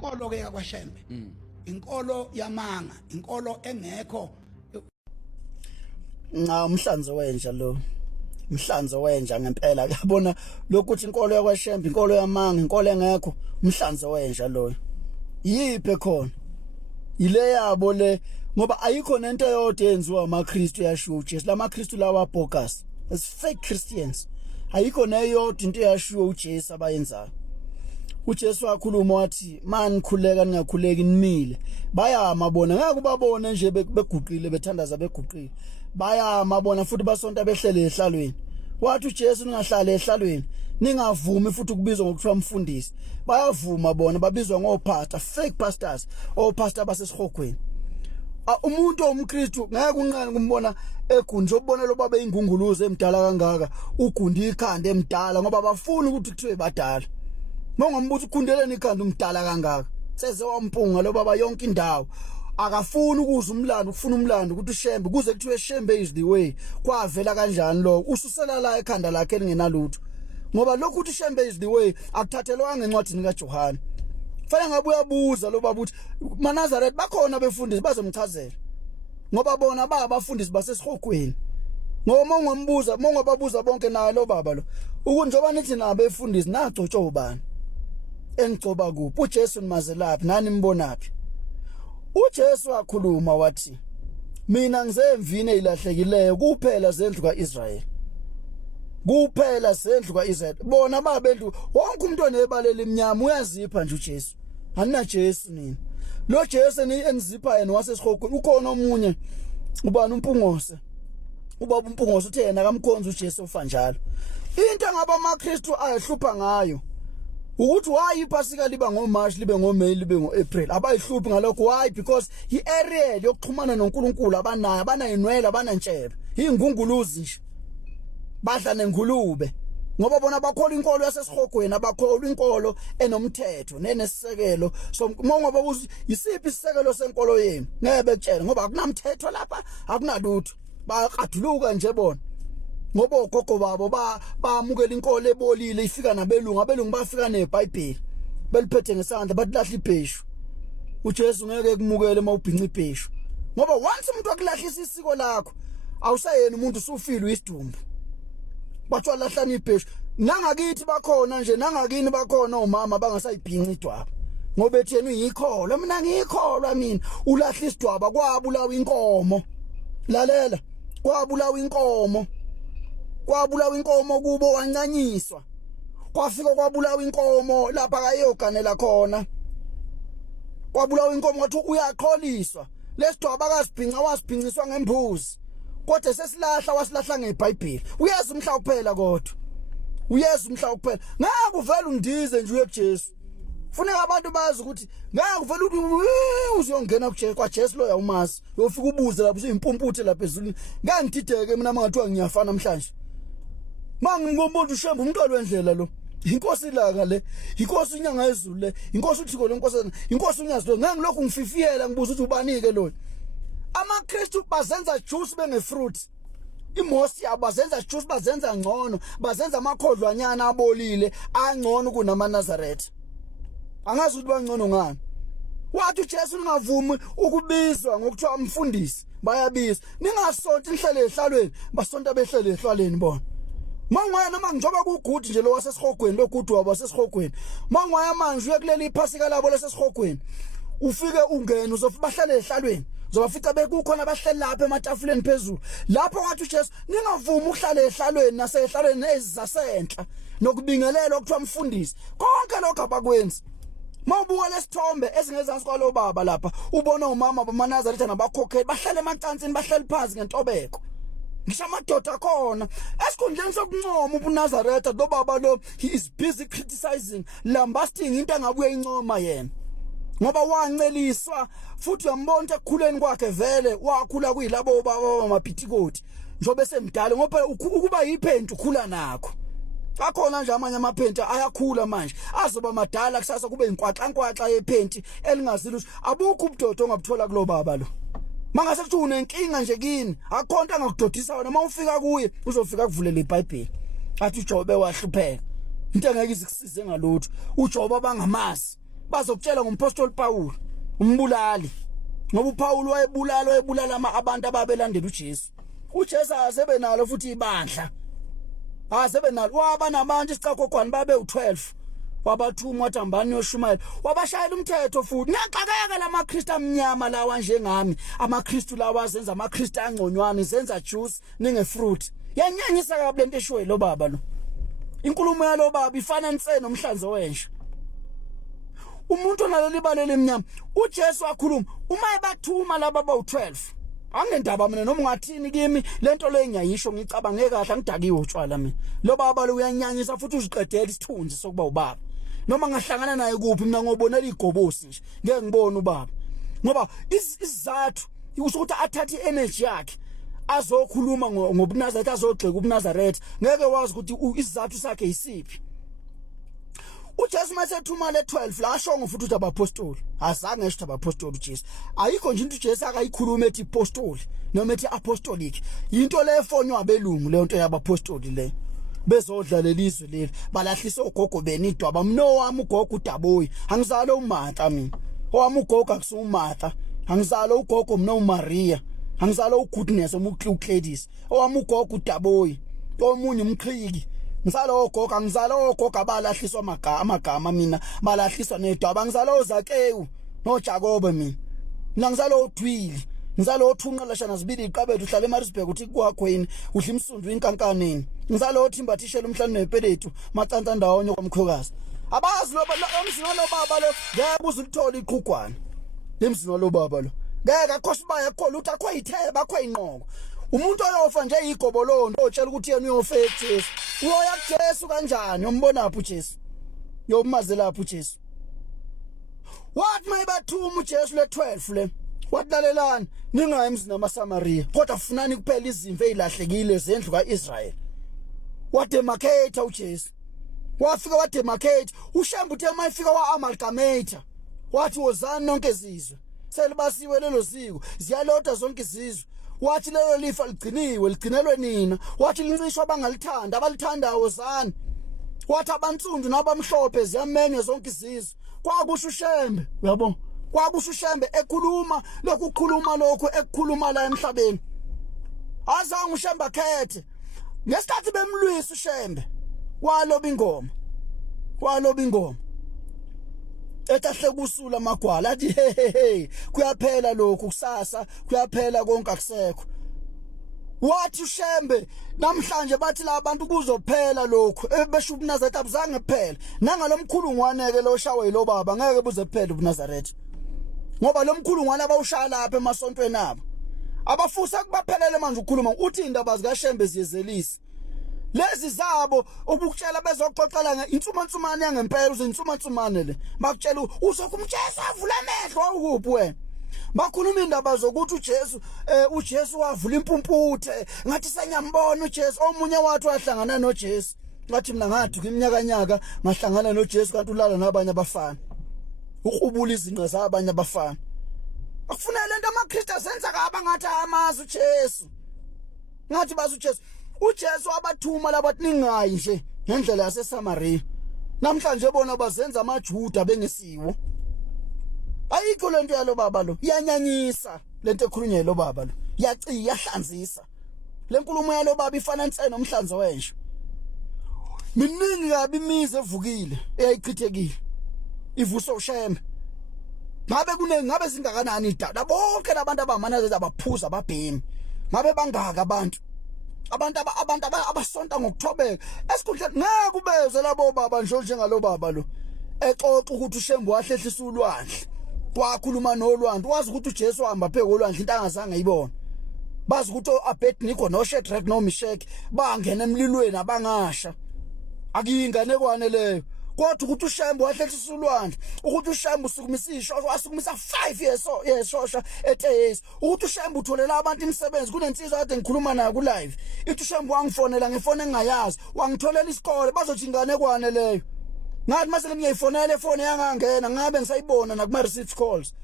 inkolo ke yakwaShembe inkolo yamanga inkolo engekho umhlanzo wenja lo umhlanzo wenja ngempela yabona lokuthi inkolo yakwaShembe inkolo yamanga inkolo engekho umhlanzo wenja lo yiphe khona ile yabo le ngoba ayikho nento eyodwa yenziwa amaKristu yashiwo uJesu lamaKristu lawa bogus as fake Christians ayikho neyodwa into yashiwo uJesu abayenzayo uJesu wakhuluma wathi man khuleka ningakhuleki nimile bayama bona ngeke ubabone nje beguqile bethandaza beguqile bayama bona futhi basonta behlele ehlalweni wathi uJesu ningahlala ehlalweni ningavumi futhi ukubizwa ngokuthiwa umfundisi bayavuma bona babizwa ngopastor fake pastors opastor basesihogweni umuntu omKristu ngeke unqane kumbona egundi obona lo baba ingunguluzo emdala kangaka ugundi ikhanda emdala ngoba bafuna ukuthi kuthiwe badala mongombuthi ukhundeleni ikhanda umdala kangaka seze wampunga lo baba yonke indawo akafuni ukuza umlando ufuna umlando ukuthi uShembe kuze kuthiwe Shembe is the way kwavela kanjani lo ususela la ekhanda lakhe lingenalutho ngoba lokhu ukuthi Shembe is the way akuthathelwanga encwadini kaJohane fanele ngabe uyabuza lo baba uthi maNazaretha bakhona befundisi bazomchazela ngoba bona abafundisi basesihogweni ngoba mongombuza mongobabuza bonke naye lo baba lo ukunjoba nithi nabe befundisi nagcotshwa ubani engcoba kuphi uJesu nimazelaphi nani mbonaphi uJesu wakhuluma wathi mina ngizemvini ezilahlekileyo kuphela zendlu kaIsrayeli kuphela zendlu kaIsrayeli bona babendlu wonke umuntu onebalela iminyama uyazipha nje uJesu anina Jesu nini lo Jesu enizipha yena wasesihogweni ukhona omunye ubani umpungose ubaba umpungose uthe yena kamkhonza uJesu ofa njalo into ngaba amaKristu ayihlupha ngayo ukuthi why iPasika liba ngoMarch libe ngoMay libe ngoApril abayihluphi ngalokho why because iarea yokuxhumana noNkulunkulu abanayo inwele abanantshebe ingunguluzi nje badla nengulube ngoba bona bakhola inkolo yasesihogweni abakhola inkolo enomthetho nenesisekelo so ngoba yisiphi isisekelo senkolo yenu ngeke bekutshela ngoba akunamthetho lapha akunalutho baqaduluka nje bona ngoba ogogo babo bamukela inkolo ebolile ifika nabelungu abelungu bafika neBhayibheli beliphethe ngesandla bathi lahla ipheshu uJesu ngeke kumukele mawubhinca ipheshu ngoba once umuntu akulahlisa isiko lakho awusayena umuntu usufile isidumbu bathwa lahlani ipheshu nangakithi bakhona nje nangakini bakhona omama bangasayibhinca idwaba ngoba ethi yena uyikholo mina ngiyikholwa mina ulahla isidwaba kwabulawa inkomo lalela kwabulawa inkomo kubo wancanyiswa kwafika kwabulawa inkomo lapha kayoganela khona kwabulawa inkomo wathi uyaqholiswa lesidwaba akasibhinca wasibhinciswa ngembuzi kodwa sesilahla wasilahla ngeBhayibheli uyeza umhla kuphela kodwa uyeza umhla kuphela ngeke uvela undize nje uyeJesu funeka abantu bazi ukuthi ngeke uvela ukuthi uziyongena kwaJesu lo yawumazi uyofika ubuze lapho uzimpumputhe lapha ezulwini ngeke ngidideke mina mangathiwa ngiyafana namhlanje mangingomuntu uShembe umntwana wendlela lo inkosi laka le inkosi inyanga yezulu le inkosi uthiko lenkosana inkosi unyazi lo ngeke ngilokhu ngififiyela ngibuza ukuthi ubanike lo amaKristu bazenza juice bengefruit imosi abazenza juice bazenza ngcono bazenza amakhodlwanyana abolile angcono kunamaNazaretha angazi ukuthi bangcono ngani wathi uJesu ningavumi ukubizwa ngokuthiwa umfundisi bayabiza ningasonti nihlele ehlalweni basonta behlele ehlalweni bona mangwaya noma njoba kugudi nje lo wasesihogweni logudu wabo wasesihogweni mangwaya manje uyekuleli iPasika labo lesesihogweni ufike ungena uzofika bahlale ehlalweni uzobafica bekukhona bahleli lapha ematafuleni phezulu lapho wathi uJesu ningavumi ukuhlala ehlalweni nasehlalweni ezizasenhla nokubingelelwa okuthiwa umfundisi konke lokho abakwenzi mawubuka lesithombe esingezansi kwalo baba lapha ubona umama bamaNazaretha nabakhokheli bahlale emacansini bahleli phansi ngentobeko ngisho amadoda khona esikhundleni sokuncoma uNazaretha lo baba lo he is busy criticizing lambasting into engabuye incoma yena ngoba wanceliswa futhi uyambona ekukhuleni kwakhe vele wakhula kuyilabo baba maphithikoti njobe semdala ngoba ukuba yiphenti ukhula nakho akhona nje amanye amaphenti ayakhula manje azoba madala kusasa kube inkwaqankwaqha yephenti elingazilutho abukho ubudodo ongabuthola kulo baba lo mangase kuthi unenkinga nje kini akhonto angakudodisa wena mawufika kuye uzofika kuvulela iBhayibheli athi uJobe wahlupheka into engeke izikusize ngalutho uJobe abangamazi bazokutshela ngompostoli Paul umbulali ngoba uPaul wayebulala abantu ababelandela uJesu. uJesu asebe nalo futhi ibandla asebe nalo waba nabantu isicakogwana babe u12 wabathuma wathi ambani yoshumayela wabashayela umthetho futhi. Ngiyaxakeka lamaKristu amnyama lawa njengami, amaKristu lawa azenza amaKristu angconywana izenza juice ningefruit. Yanyanyisa kabi lento eshiwe lo baba lo. Inkulumo yalo baba ifana nsene nomhlanzo wensha. Umuntu onaleli balele emnyama uJesu wakhuluma uma ebathuma laba bawu12 angendaba mina noma ungathini kimi lento le ngiyayisho ngicabange kahle ngidakiwe utshwala mina. Lo baba lo uyanyanyisa futhi uziqedela isithunzi sokuba ubaba. Noma ngahlangana naye kuphi mina ngobonela igobosi nje ngeke ngibone ubaba. Ngoba isizathu ukuthi athathe energy yakhe azokhuluma ngobuNazaretha azogxeka ubuNazaretha ngeke wazi ukuthi isizathu sakhe yisiphi. uJesu masethuma le12 la ashongo futhi ukuthi abapostoli azange esho abapostoli uJesu. Ayikho nje into uJesu akayikhuluma ethi apostoli noma ethi apostolic. Into le efonywa abelungu le nto yabapostoli le. Bezodlalela izwe leli balahlisa ogogo benidwaba. Mno wami ugogo uDaboyi angizalo uMatha mina. Owami ugogo akusuMatha. Angizalo ugogo mno uMaria. Angizalo uGoodness uMucledis. Owami ugogo uDaboyi. Omunye umqhiki. Ngizalo ogogo angizalo ogogo abalahliswa amagama mina balahliswa nedwaba. Ngizalo oZakewu noJakobe mina. Ngizalo uDwili. Ngizalo othunqelashana zibili iqabethu uhlala eMaritzburg uthi kwakhweni udla imsundu inkankaneni. Ngizalo othimbathishela umhlanu nepelethu macanca ndawonye kwamkhokazi. Abazi lo umzino lo baba lo ngeke uzulithola iqhugwana. Lemzino lo baba lo ngeke akhosibaya akho lutho akho yitheba akho inqoko. Umuntu oyofa nje igobolondo otshela ukuthi yena uyofa eJesu. Uyoya kuJesu kanjani? Uyombona lapha uJesu. Uyomaze lapha uJesu. Wathi mayibathuma uJesu le12 le. Watlalelana ningayi emzini wamaSamaria kodwa funani kuphela izimvu ezilahlekile zendlu kaIsrael. Wademarcate uJesu. Wafika wademarcate uShembe uthe mayifika waamalgamate. Wathi wozani nonke izizwe. Selibasiwe lelo ziko ziyaloda zonke izizwe. Wathi lelo lifa ligciniwe ligcinelwe nina. Wathi lincishwa abangalithanda abalithandayo wozani. Wathi abantsundu nabamhlophe ziyamenywa zonke izizwe. Kwakusho uShembe uyabona. Kwakusho uShembe ekhuluma lokukhuluma lokho ekukhuluma la emhlabeni. Azange uShembe akhethe. Ngesikhathi bemlwisa uShembe waloba ingoma. Etahle kusula amagwala athi he kuyaphela lokhu kusasa kuyaphela konke akusekho. Wathi uShembe namhlanje bathi la abantu kuzophela lokhu ebesho ubuNazaretha abuzange kuphela. Nangalomkhulungwane ke lo shawe lo baba ngeke buze kuphela ubuNazaretha. Ngoba lomkhulungwane abawushaya lapha emasontweni abo abafusa kubaphelele manje ukukhuluma uthi indaba zikaShembe ziyezelisa lezi zabo obukutshela bezoxoxela ngeinsumansumane yangempela uzinsumansumane le bakutshela uzokumJesu avula amehlo ukuphi wena. Bakhuluma indaba zokuthi uJesu wavula impumputhe ngathi senyambona uJesu. Omunye wathi wahlangana noJesu ngathi mina ngathi kwiminyakanyaka ngahlangana noJesu kanti ulala nabanye abafana uqubula izinqa zabanye abafana. Akufunela lento amaKristu asenza kaba ngathi amazi uJesu ngathi bazi uJesu. uJesu wabathuma labathi ningayi nje ngendlela yaseSamaria. Namhlanje bona bazenza amaJuda bengesiwo. Ayikho lento yalo baba lo iyanyanyisa lento ekhulunywe lo baba lo iyahlanzisa. Lenkulumo yalo baba ifana nsene nomhlanzo wensha. Miningi kabi imizi evukile eyayichithekile ivuso uShembe. Ngabe zingakanani idada bonke labantu abaManazetha abaphuza ababhemi. Ngabe bangaka abantu abasonta ngokuthobeka esikhundleni ngeke ubeze labo baba njengalo baba lo exoxa ukuthi uShembe wahlehlisa ulwandle wakhuluma nolwandle. Wazi ukuthi uJesu uhamba phezulu kolwandle into angazange ayibona. Bazi ukuthi uAbednego noShadrach noMeshach bangena emlilweni abangasha. Akuyinganekwane leyo. Kodwa ukuthi uShembe wahlehlisa ulwandle ukuthi uShembe usukumisa ishosha wasukumisa 5 yeshosha eTehesi ukuthi uShembe utholela abantu imisebenzi kunensizwa kade ngikhuluma nayo ku live ithi uShembe wangifonela ngefone engayazi wangitholela isikole bazothi inganekwane leyo. Ngathi mase ngiyifonela ifone yangangena ngabe ngisayibona nakuma receipt calls.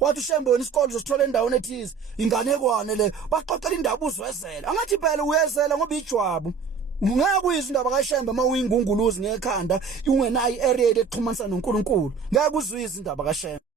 Wathi uShembe wena isikole uzosithola endaweni ethize inganekwane leyo baxoxela indaba uzwezela angathi phela uyezela ngoba ijwabu Ngeke uyizwe indaba kaShembe uma uyingunguluzi ngekhanda ungenayo iarea exhumanisa noNkulunkulu. Ngeke uzwe indaba kaShembe.